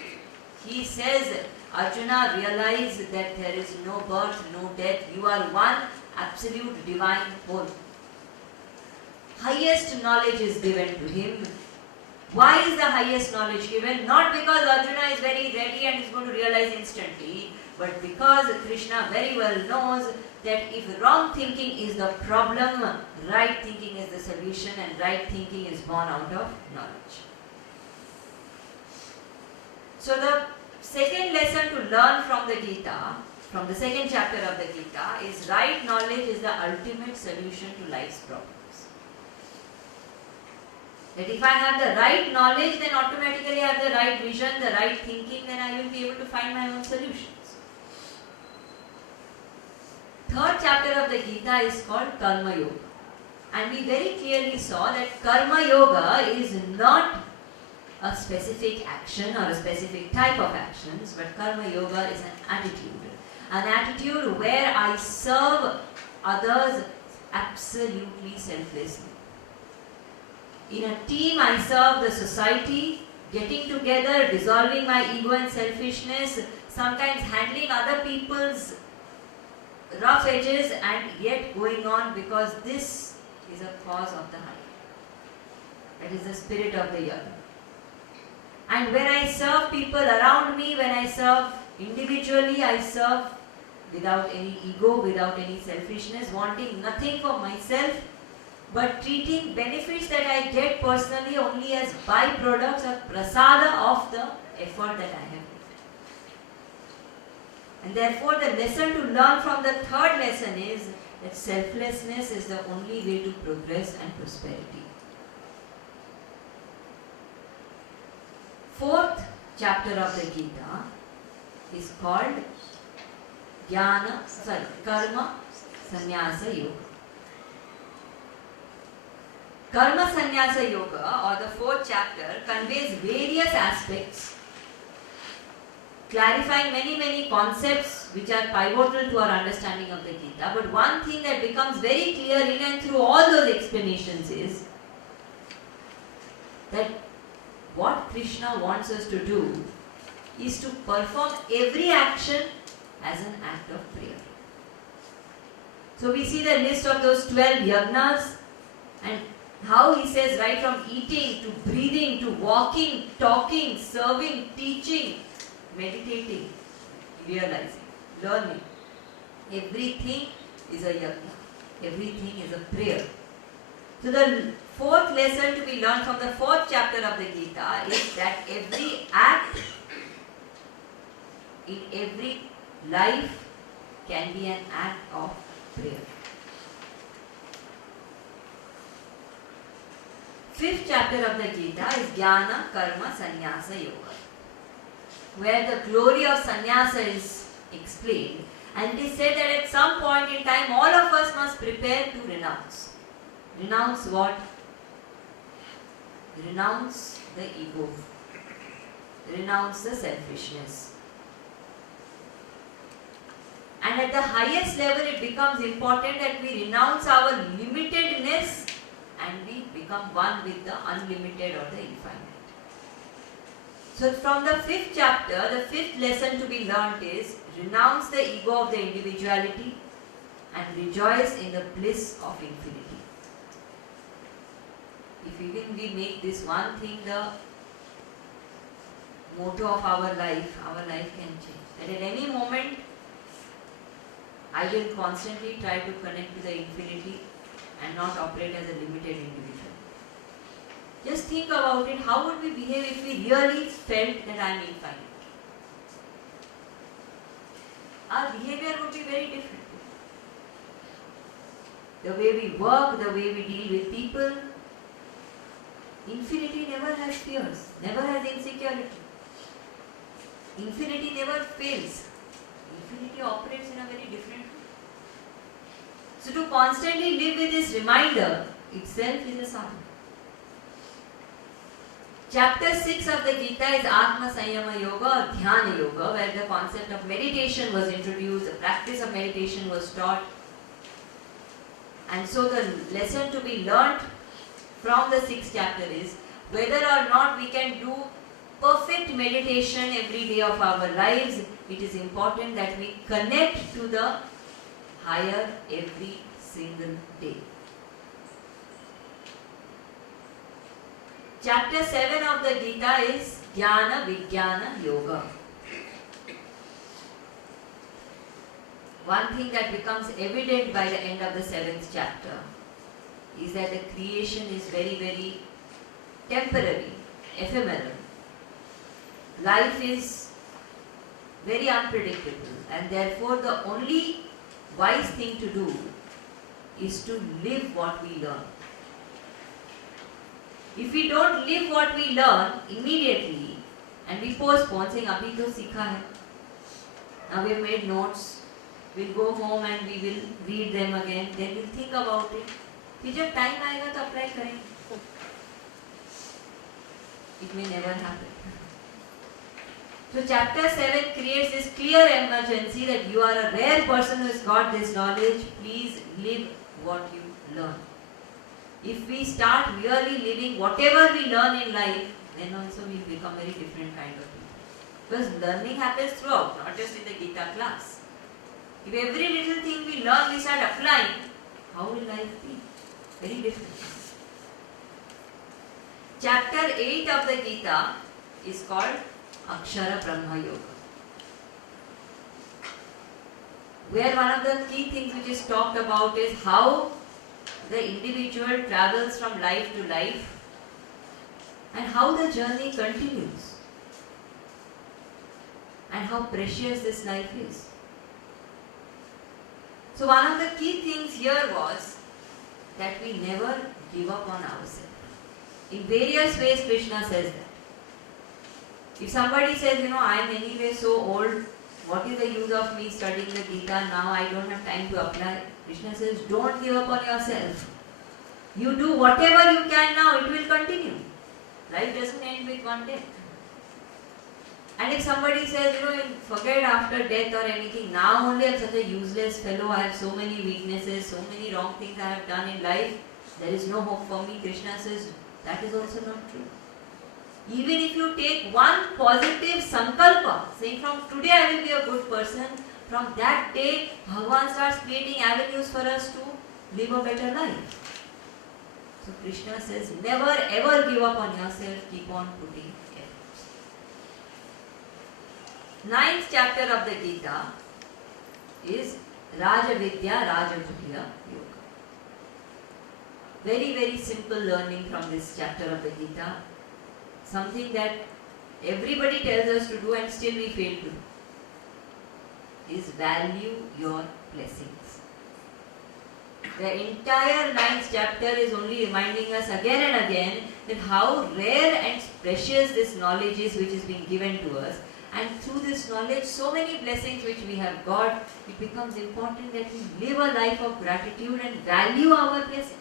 He says, Arjuna, realize that there is no birth, no death, you are one absolute divine whole. Highest knowledge is given to him. Why is the highest knowledge given? Not because Arjuna is very ready and is going to realize instantly, but because Krishna very well knows that if wrong thinking is the problem, right thinking is the solution, and right thinking is born out of knowledge. So the second lesson to learn from the Gita, from the second chapter of the Gita, is right knowledge is the ultimate solution to life's problems. That if I have the right knowledge, then automatically I have the right vision, the right thinking, then I will be able to find my own solutions. Third chapter of the Gita is called Karma Yoga. And we very clearly saw that Karma Yoga is not a specific action or a specific type of actions, but Karma Yoga is an attitude. An attitude where I serve others absolutely selflessly. In a team, I serve the society, getting together, dissolving my ego and selfishness, sometimes handling other people's rough edges, and yet going on because this is a cause of the higher. That is the spirit of the yoga. And when I serve people around me, when I serve individually, I serve without any ego, without any selfishness, wanting nothing for myself, but treating benefits that I get personally only as byproducts or prasada of the effort that I have made. And therefore the lesson to learn from the third lesson is that selflessness is the only way to progress and prosperity. Fourth chapter of the Gita is called Karma Sannyasa Yoga. Karma Sannyasa Yoga, or the fourth chapter, conveys various aspects, clarifying many concepts which are pivotal to our understanding of the Gita. But one thing that becomes very clear in and through all those explanations is that what Krishna wants us to do is to perform every action as an act of prayer. So we see the list of those 12 yagnas, and how he says right from eating to breathing to walking, talking, serving, teaching, meditating, realizing, learning. Everything is a yagna. Everything is a prayer. So the fourth lesson to be learned from the fourth chapter of the Gita is that every act in every life can be an act of prayer. Fifth chapter of the Gita is Jnana Karma Sannyasa Yoga, where the glory of sannyasa is explained, and it is said that at some point in time all of us must prepare to renounce. Renounce what? Renounce the ego. Renounce the selfishness. And at the highest level it becomes important that we renounce our limitedness and we become one with the unlimited or the infinite. So from the fifth chapter, the fifth lesson to be learnt is renounce the ego of the individuality and rejoice in the bliss of infinity. If even we make this one thing the motto of our life can change. That at any moment, I will constantly try to connect to the infinity and not operate as a limited individual. Just think about it, how would we behave if we really felt that I am infinite? Our behavior would be very different. The way we work, the way we deal with people. Infinity never has fears, never has insecurity. Infinity never fails. Infinity operates in a very different way. So to constantly live with this reminder itself is a sadhana. Chapter 6 of the Gita is Atma Sanyama Yoga or Dhyana Yoga, where the concept of meditation was introduced, the practice of meditation was taught. And so the lesson to be learnt from the 6th chapter is whether or not we can do perfect meditation every day of our lives, it is important that we connect to the higher every single day. Chapter 7 of the Gita is Jnana Vijnana Yoga. One thing that becomes evident by the end of the 7th chapter is that the creation is very, very temporary, ephemeral. Life is very unpredictable, and therefore the only wise thing to do is to live what we learn. If we don't live what we learn immediately and we postpone, saying abhi to sikha hai, now we have made notes, we'll go home and we will read them again, then we'll think about it. फिर जब time आएगा तो apply करेंगे. It may never happen. So chapter 7 creates this clear emergency that you are a rare person who has got this knowledge. Please live what you learn. If we start really living whatever we learn in life, then also we become very different kind of people. Because learning happens throughout, not just in the Gita class. If every little thing we learn we start applying, how will life be? Very different. Chapter 8 of the Gita is called Akshara Brahma Yoga, where one of the key things which is talked about is how the individual travels from life to life and how the journey continues and how precious this life is. So one of the key things here was that we never give up on ourselves. In various ways Krishna says that. If somebody says, I am anyway so old, what is the use of me studying the Gita now, I don't have time to apply. Krishna says, don't give up on yourself. You do whatever you can now, it will continue. Life doesn't end with one death. And if somebody says, forget after death or anything, now only I am such a useless fellow, I have so many weaknesses, so many wrong things I have done in life, there is no hope for me. Krishna says, that is also not true. Even if you take one positive sankalpa, saying from today I will be a good person, from that day Bhagavan starts creating avenues for us to live a better life. So Krishna says, never ever give up on yourself, keep on putting efforts. 9th chapter of the Gita is Raja Vidya Raja Buddhiya Yoga. Very, very simple learning from this chapter of the Gita. Something that everybody tells us to do and still we fail to do, is value your blessings. The entire 9th chapter is only reminding us again and again that how rare and precious this knowledge is which is being given to us, and through this knowledge so many blessings which we have got, it becomes important that we live a life of gratitude and value our blessings.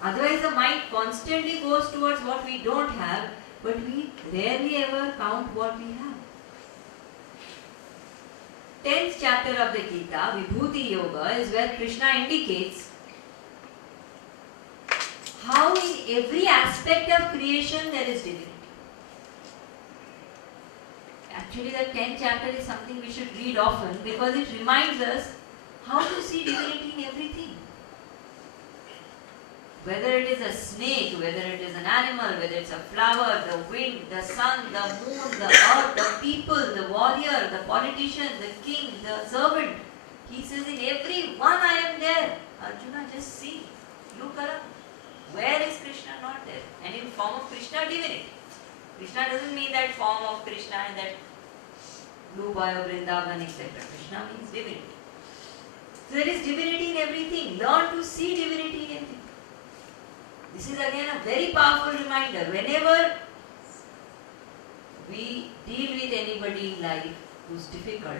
Otherwise the mind constantly goes towards what we don't have, but we rarely ever count what we have. 10th chapter of the Gita, Vibhuti Yoga, is where Krishna indicates how in every aspect of creation there is divinity. Actually, the 10th chapter is something we should read often because it reminds us how to see divinity in everything. Whether it is a snake, whether it is an animal, whether it's a flower, the wind, the sun, the moon, the earth, the people, the warrior, the politician, the king, the servant. He says, in every one I am there. Arjuna, just see, look around. Where is Krishna not there? And in form of Krishna, divinity. Krishna doesn't mean that form of Krishna and that blue boy of Vrindavan, etc. Krishna means divinity. So there is divinity in everything. Learn to see divinity in everything. This is again a very powerful reminder. Whenever we deal with anybody in life who's difficult,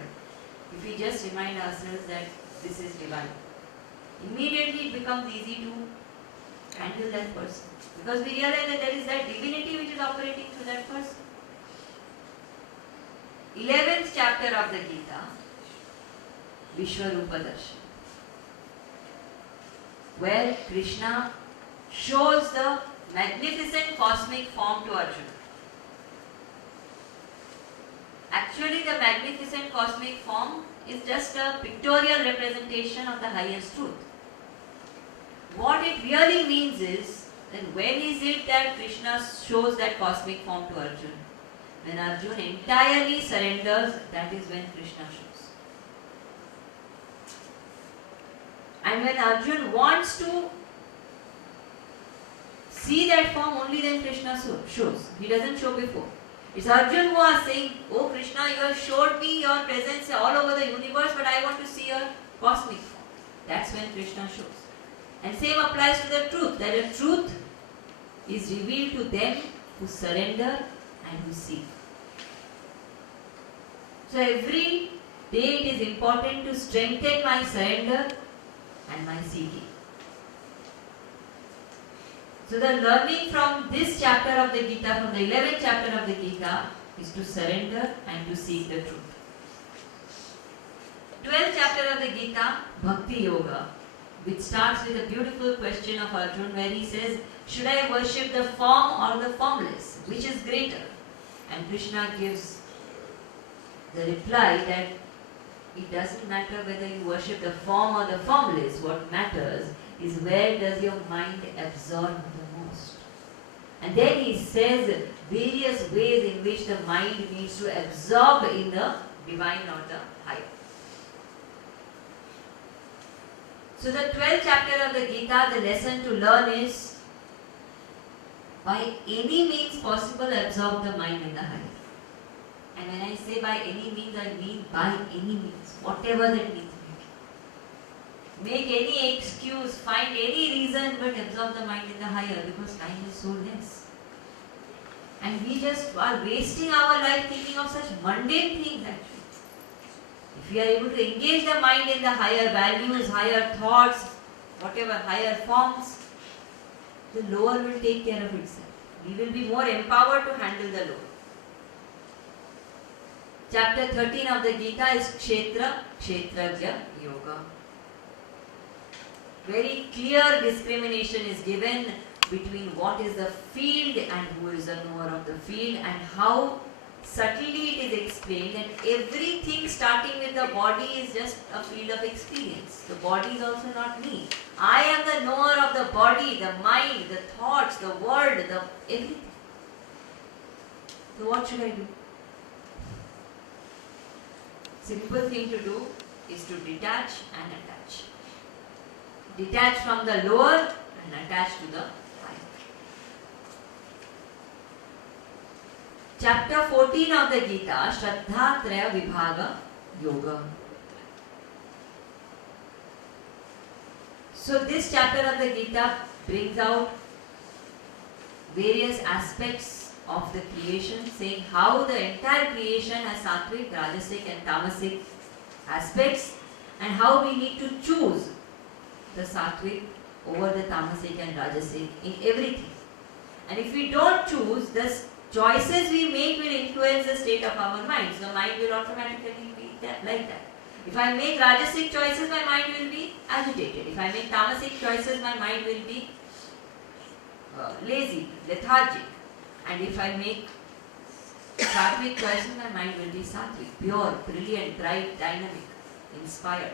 if we just remind ourselves that this is divine, immediately it becomes easy to handle that person. Because we realize that there is that divinity which is operating through that person. 11th chapter of the Gita, Vishwarupa Darshan, where Krishna shows the magnificent cosmic form to Arjuna. Actually, the magnificent cosmic form is just a pictorial representation of the highest truth. What it really means is, then when is it that Krishna shows that cosmic form to Arjuna? When Arjuna entirely surrenders, that is when Krishna shows. And when Arjuna wants to see that form, only then Krishna shows. He doesn't show before. It's Arjuna who is saying, oh Krishna, you have showed me your presence all over the universe, but I want to see your cosmic form. That's when Krishna shows. And same applies to the truth, that the truth is revealed to them who surrender and who seek. So every day it is important to strengthen my surrender and my seeking. So the learning from this chapter of the Gita, from the 11th chapter of the Gita, is to surrender and to seek the truth. 12th chapter of the Gita, Bhakti Yoga, which starts with a beautiful question of Arjuna where he says, should I worship the form or the formless? Which is greater? And Krishna gives the reply that it doesn't matter whether you worship the form or the formless. What matters is where does your mind absorb the most. And then he says various ways in which the mind needs to absorb in the divine or the higher. So the 12th chapter of the Gita, the lesson to learn is, by any means possible, absorb the mind in the higher. And when I say by any means, I mean by any means, whatever that means. Make any excuse, find any reason, but absorb the mind in the higher, because time is so less. And we just are wasting our life thinking of such mundane things actually. If we are able to engage the mind in the higher values, higher thoughts, whatever higher forms, the lower will take care of itself. We will be more empowered to handle the lower. Chapter 13 of the Gita is Kshetra, Kshetrajya Yoga. Very clear discrimination is given between what is the field and who is the knower of the field, and how subtly it is explained that everything starting with the body is just a field of experience. The body is also not me. I am the knower of the body, the mind, the thoughts, the world, the everything. So what should I do? Simple thing to do is to detach and attach. Detach from the lower and attach to the higher. Chapter 14 of the Gita, Shraddha Traya Vibhaga Yoga. So this chapter of the Gita brings out various aspects of the creation, saying how the entire creation has sattvic, rajasic and tamasic aspects, and how we need to choose the sattvic over the tamasic and rajasic in everything. And if we don't choose, the choices we make will influence the state of our mind. So the mind will automatically be like that. If I make rajasic choices, my mind will be agitated. If I make tamasic choices, my mind will be lazy, lethargic. And if I make Sattvic person, my mind will be sattvic, pure, brilliant, bright, dynamic, inspired.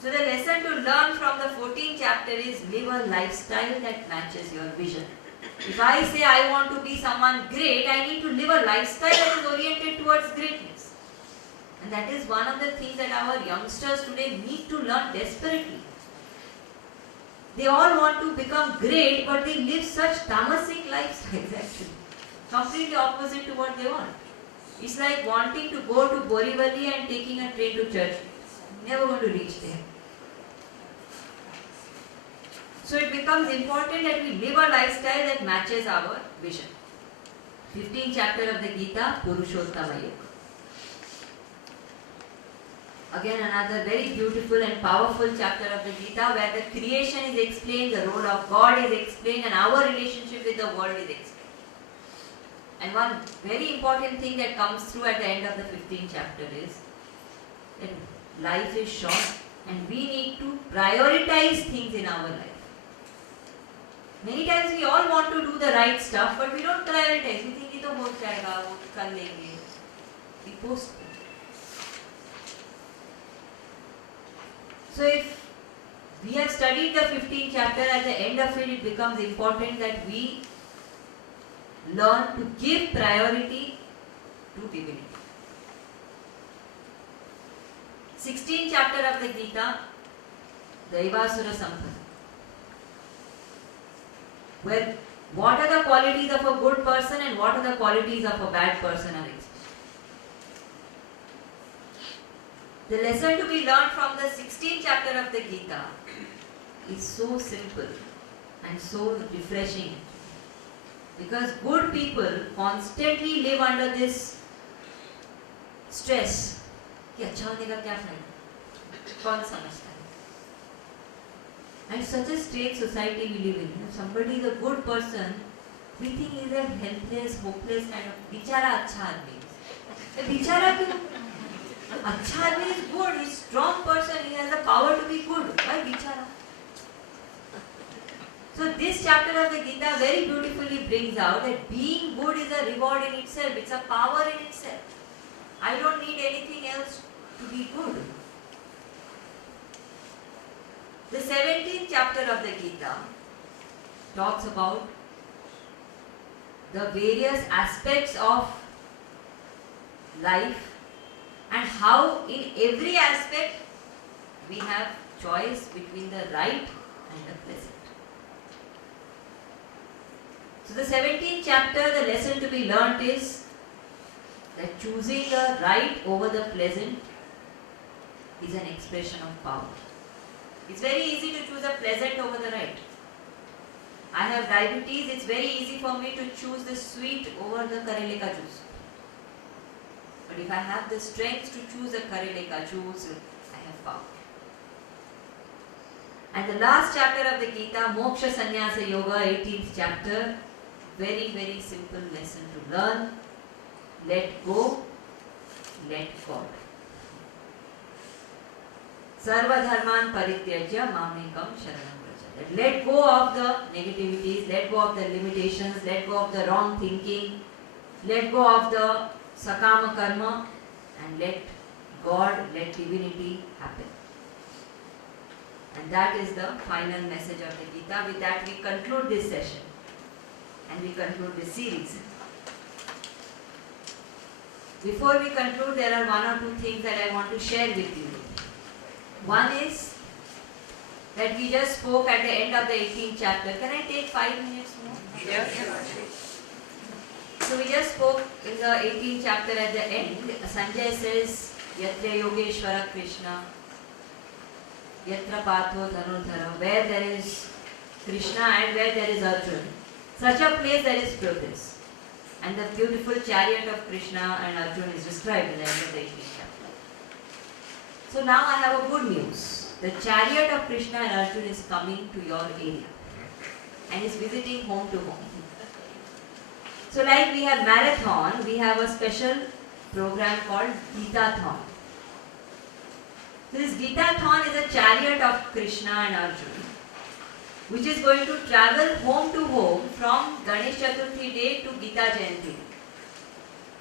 So the lesson to learn from the 14th chapter is live a lifestyle that matches your vision. If I say I want to be someone great, I need to live a lifestyle that is oriented towards greatness. And that is one of the things that our youngsters today need to learn desperately. They all want to become great, but they live such tamasic lifestyles actually. Completely opposite to what they want. It's like wanting to go to Borivali and taking a train to church. Never going to reach there. So it becomes important that we live a lifestyle that matches our vision. 15th chapter of the Gita, Purushottama Yoga. Again another very beautiful and powerful chapter of the Gita where the creation is explained, the role of God is explained, and our relationship with the world is explained. And one very important thing that comes through at the end of the 15th chapter is that life is short and we need to prioritize things in our life. Many times we all want to do the right stuff, but we don't prioritize. We think, "Ito ho jayega, wo kar lenge." We postpone. So if we have studied the 15th chapter, at the end of it, it becomes important that we learn to give priority to divinity. 16th chapter of the Gita, Daivasura Sampada, where what are the qualities of a good person and what are the qualities of a bad person are explained. The lesson to be learned from the 16th chapter of the Gita is so simple and so refreshing. Because good people constantly live under this stress. कि अच्छा होने का क्या फायदा? कौन समझता है? And such a strange society we live in. If somebody is a good person, we think he is a helpless, hopeless kind of बिचारा अच्छा आदमी. बिचारा क्यों? अच्छा आदमी is good. He is a strong person. He has the power to be good. Why बिचारा? So this chapter of the Gita very beautifully brings out that being good is a reward in itself. It's a power in itself. I don't need anything else to be good. The 17th chapter of the Gita talks about the various aspects of life and how in every aspect we have choice between the right and the pleasant. So the 17th chapter, the lesson to be learnt is that choosing the right over the pleasant is an expression of power. It's very easy to choose the pleasant over the right. I have diabetes, it's very easy for me to choose the sweet over the karele ka juice. But if I have the strength to choose the karele ka juice, I have power. And the last chapter of the Gita, Moksha Sannyasa Yoga, 18th chapter, very, very simple lesson to learn. Let go, let God. Sarva dharman parityajya mamekam sharanam vraja. Let go of the negativities, let go of the limitations, let go of the wrong thinking, let go of the sakama karma, and let God, let divinity happen. And that is the final message of the Gita. With that we conclude this session and we conclude this series. Before we conclude, there are one or two things that I want to share with you. One is that we just spoke at the end of the 18th chapter. Can I take 5 minutes more? Yes. So we just spoke in the 18th chapter at the end. Sanjay says, Yatra Yogeshwara Krishna, Yatra Patho Dhanudhara, where there is Krishna and where there is Arjuna. Such a place there is progress. And the beautiful chariot of Krishna and Arjuna is described in the end of the 18th chapter. So now I have a good news. The chariot of Krishna and Arjuna is coming to your area and is visiting home to home. So like we have marathon, we have a special program called Gita-thon. So this Gita-thon is a chariot of Krishna and Arjuna, which is going to travel home to home from Ganesh Chaturthi day to Gita Jayanti.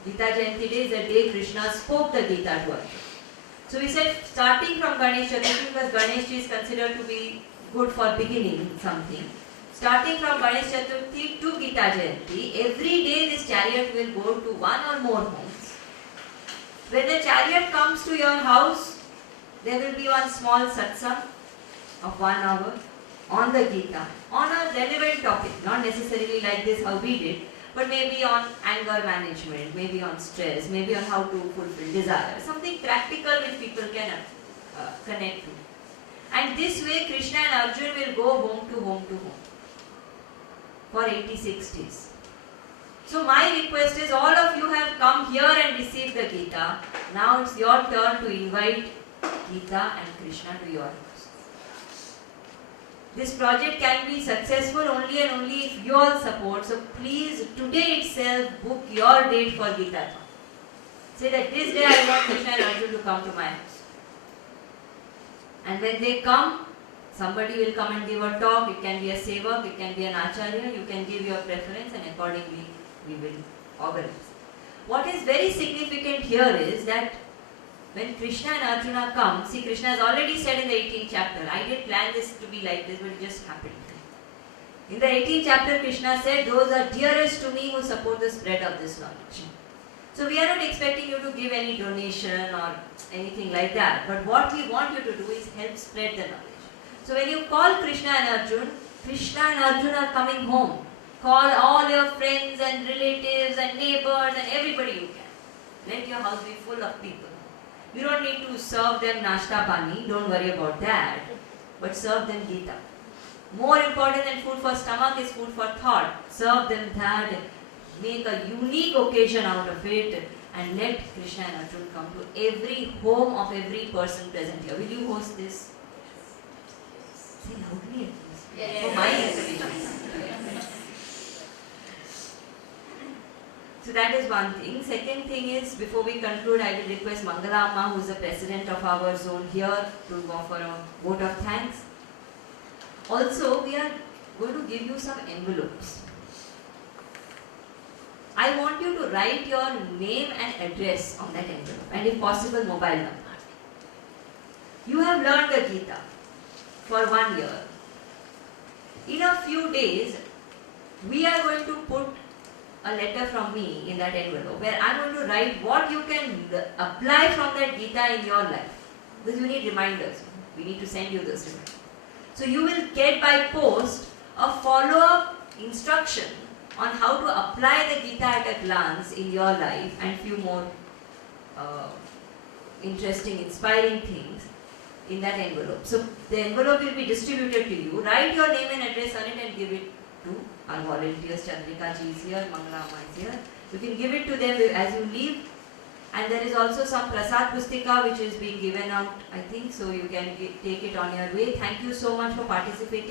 Gita Jayanti day is the day Krishna spoke the Gita to Arjuna. So we said starting from Ganesh Chaturthi, because Ganesh is considered to be good for beginning something. Starting from Ganesh Chaturthi to Gita Jayanti, every day this chariot will go to one or more homes. When the chariot comes to your house, there will be one small satsang of 1 hour on the Gita, on a relevant topic, not necessarily like this how we did, but maybe on anger management, maybe on stress, maybe on how to fulfill desire, something practical which people can connect to. And this way Krishna and Arjuna will go home to home to home for 86 days. So my request is, all of you have come here and received the Gita. Now it's your turn to invite Gita and Krishna to your house. This project can be successful only and only if you all support. So please, today itself, book your date for Gita. Say that this day I want Krishna and Arjuna to come to my house. And when they come, somebody will come and give a talk. It can be a sevak, it can be an acharya. You can give your preference and accordingly we will organize. What is very significant here is that when Krishna and Arjuna come, see, Krishna has already said in the 18th chapter, I didn't plan this to be like this, but it just happened. In the 18th chapter, Krishna said, those are dearest to me who support the spread of this knowledge. So we are not expecting you to give any donation or anything like that, but what we want you to do is help spread the knowledge. So when you call Krishna and Arjuna are coming home. Call all your friends and relatives and neighbors and everybody you can. Let your house be full of people. You don't need to serve them nashta pani, don't worry about that, but serve them Gita. More important than food for stomach is food for thought. Serve them that, make a unique occasion out of it, and let Krishna and Arjuna come to every home of every person present here. Will you host this? Say loudly at least. Yes. For my encouragement. So that is one thing. Second thing is, before we conclude, I will request Mangala Amma, who is the president of our zone here, to offer a vote of thanks. Also, we are going to give you some envelopes. I want you to write your name and address on that envelope, and if possible, mobile number. You have learned the Gita for 1 year. In a few days, we are going to put a letter from me in that envelope where I am going to write what you can apply from that Gita in your life. Because you need reminders. We need to send you those reminders. So you will get by post a follow-up instruction on how to apply the Gita at a glance in your life, and few more interesting, inspiring things in that envelope. So the envelope will be distributed to you. Write your name and address on it and give it to our volunteers. Chandrika ji is here, Mangala Amma is here. You can give it to them as you leave. And there is also some Prasad Pustika which is being given out, I think, so you can take it on your way. Thank you so much for participating.